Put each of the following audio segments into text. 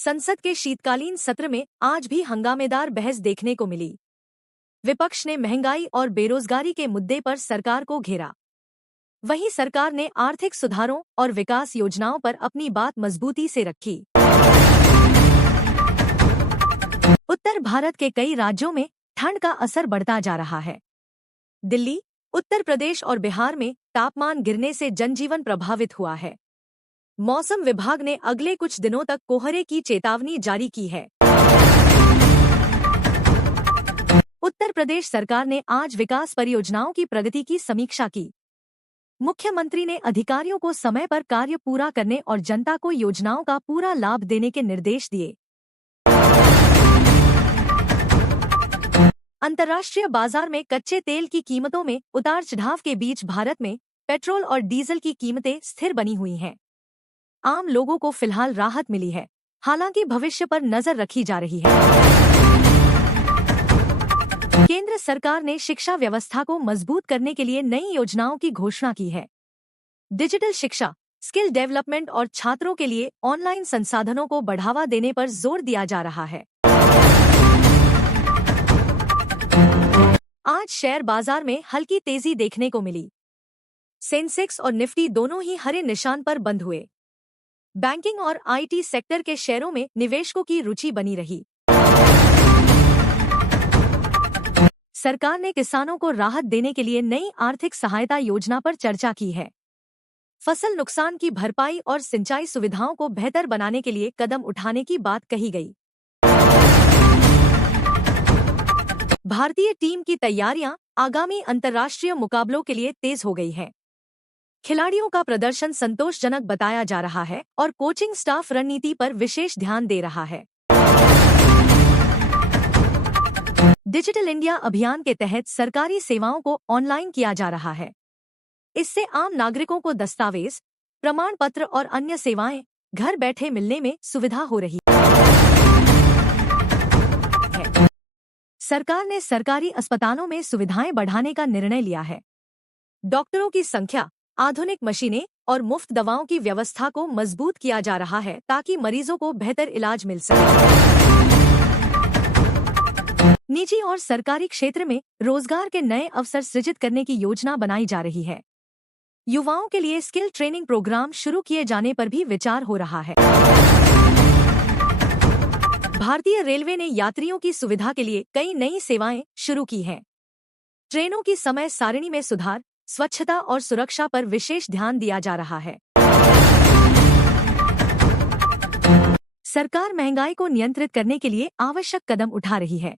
संसद के शीतकालीन सत्र में आज भी हंगामेदार बहस देखने को मिली। विपक्ष ने महंगाई और बेरोजगारी के मुद्दे पर सरकार को घेरा। वहीं सरकार ने आर्थिक सुधारों और विकास योजनाओं पर अपनी बात मजबूती से रखी। उत्तर भारत के कई राज्यों में ठंड का असर बढ़ता जा रहा है। दिल्ली, उत्तर प्रदेश और बिहार में तापमान गिरने से जनजीवन प्रभावित हुआ है। मौसम विभाग ने अगले कुछ दिनों तक कोहरे की चेतावनी जारी की है। उत्तर प्रदेश सरकार ने आज विकास परियोजनाओं की प्रगति की समीक्षा की। मुख्यमंत्री ने अधिकारियों को समय पर कार्य पूरा करने और जनता को योजनाओं का पूरा लाभ देने के निर्देश दिए। अंतर्राष्ट्रीय बाजार में कच्चे तेल की कीमतों में उतार चढ़ाव के बीच भारत में पेट्रोल और डीजल की कीमतें स्थिर बनी हुई हैं। आम लोगों को फिलहाल राहत मिली है, हालांकि भविष्य पर नजर रखी जा रही है। केंद्र सरकार ने शिक्षा व्यवस्था को मजबूत करने के लिए नई योजनाओं की घोषणा की है। डिजिटल शिक्षा, स्किल डेवलपमेंट और छात्रों के लिए ऑनलाइन संसाधनों को बढ़ावा देने पर जोर दिया जा रहा है। आज शेयर बाजार में हल्की तेजी देखने को मिली। सेंसेक्स और निफ्टी दोनों ही हरे निशान पर बंद हुए। बैंकिंग और आईटी सेक्टर के शेयरों में निवेशकों की रुचि बनी रही। सरकार ने किसानों को राहत देने के लिए नई आर्थिक सहायता योजना पर चर्चा की है। फसल नुकसान की भरपाई और सिंचाई सुविधाओं को बेहतर बनाने के लिए कदम उठाने की बात कही गई। भारतीय टीम की तैयारियां आगामी अंतर्राष्ट्रीय मुकाबलों के लिए तेज हो गई हैं। खिलाड़ियों का प्रदर्शन संतोषजनक बताया जा रहा है और कोचिंग स्टाफ रणनीति पर विशेष ध्यान दे रहा है। डिजिटल इंडिया अभियान के तहत सरकारी सेवाओं को ऑनलाइन किया जा रहा है। इससे आम नागरिकों को दस्तावेज, प्रमाण पत्र और अन्य सेवाएं घर बैठे मिलने में सुविधा हो रही है। सरकार ने सरकारी अस्पतालों में सुविधाएं बढ़ाने का निर्णय लिया है। डॉक्टरों की संख्या, आधुनिक मशीनें और मुफ्त दवाओं की व्यवस्था को मजबूत किया जा रहा है ताकि मरीजों को बेहतर इलाज मिल सके। निजी और सरकारी क्षेत्र में रोजगार के नए अवसर सृजित करने की योजना बनाई जा रही है। युवाओं के लिए स्किल ट्रेनिंग प्रोग्राम शुरू किए जाने पर भी विचार हो रहा है। भारतीय रेलवे ने यात्रियों की सुविधा के लिए कई नई सेवाएं शुरू की हैं। ट्रेनों की समय सारिणी में सुधार, स्वच्छता और सुरक्षा पर विशेष ध्यान दिया जा रहा है। सरकार महंगाई को नियंत्रित करने के लिए आवश्यक कदम उठा रही है।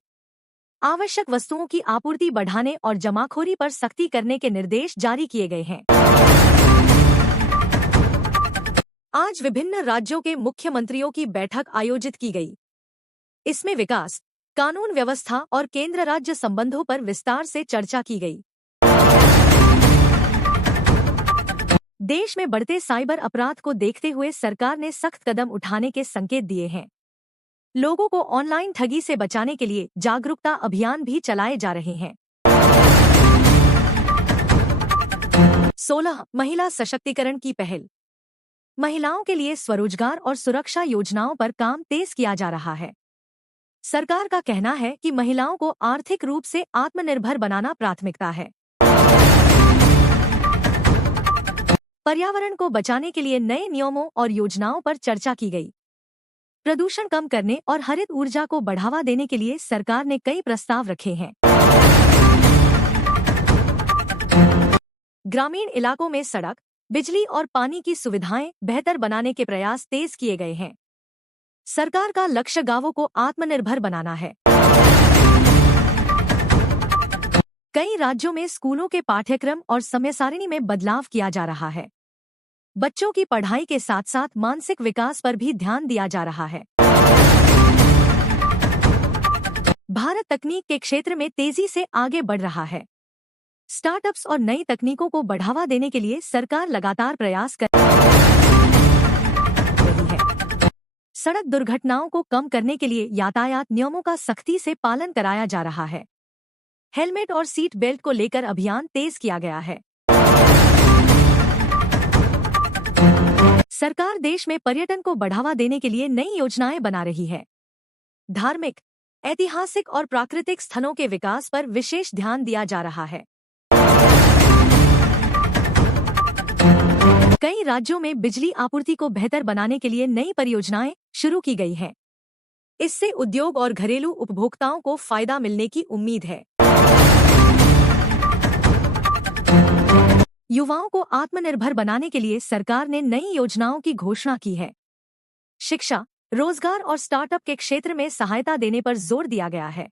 आवश्यक वस्तुओं की आपूर्ति बढ़ाने और जमाखोरी पर सख्ती करने के निर्देश जारी किए गए हैं। आज विभिन्न राज्यों के मुख्यमंत्रियों की बैठक आयोजित की गई। इसमें विकास, कानून व्यवस्था और केंद्र राज्य संबंधों पर विस्तार से चर्चा की गई। देश में बढ़ते साइबर अपराध को देखते हुए सरकार ने सख्त कदम उठाने के संकेत दिए हैं। लोगों को ऑनलाइन ठगी से बचाने के लिए जागरूकता अभियान भी चलाए जा रहे हैं। 16 महिला सशक्तिकरण की पहल। महिलाओं के लिए स्वरोजगार और सुरक्षा योजनाओं पर काम तेज किया जा रहा है। सरकार का कहना है कि महिलाओं को आर्थिक रूप से आत्मनिर्भर बनाना प्राथमिकता है। पर्यावरण को बचाने के लिए नए नियमों और योजनाओं पर चर्चा की गई। प्रदूषण कम करने और हरित ऊर्जा को बढ़ावा देने के लिए सरकार ने कई प्रस्ताव रखे हैं। ग्रामीण इलाकों में सड़क, बिजली और पानी की सुविधाएं बेहतर बनाने के प्रयास तेज किए गए हैं। सरकार का लक्ष्य गांवों को आत्मनिर्भर बनाना है। कई राज्यों में स्कूलों के पाठ्यक्रम और समय सारिणी में बदलाव किया जा रहा है। बच्चों की पढ़ाई के साथ साथ मानसिक विकास पर भी ध्यान दिया जा रहा है। भारत तकनीक के क्षेत्र में तेजी से आगे बढ़ रहा है। स्टार्टअप्स और नई तकनीकों को बढ़ावा देने के लिए सरकार लगातार प्रयास कर रही है। सड़क दुर्घटनाओं को कम करने के लिए यातायात नियमों का सख्ती से पालन कराया जा रहा है। हेलमेट और सीट बेल्ट को लेकर अभियान तेज किया गया है। सरकार देश में पर्यटन को बढ़ावा देने के लिए नई योजनाएं बना रही है। धार्मिक, ऐतिहासिक और प्राकृतिक स्थलों के विकास पर विशेष ध्यान दिया जा रहा है। कई राज्यों में बिजली आपूर्ति को बेहतर बनाने के लिए नई परियोजनाएं शुरू की गई हैं। इससे उद्योग और घरेलू उपभोक्ताओं को फायदा मिलने की उम्मीद है। युवाओं को आत्मनिर्भर बनाने के लिए सरकार ने नई योजनाओं की घोषणा की है। शिक्षा, रोजगार और स्टार्टअप के क्षेत्र में सहायता देने पर जोर दिया गया है।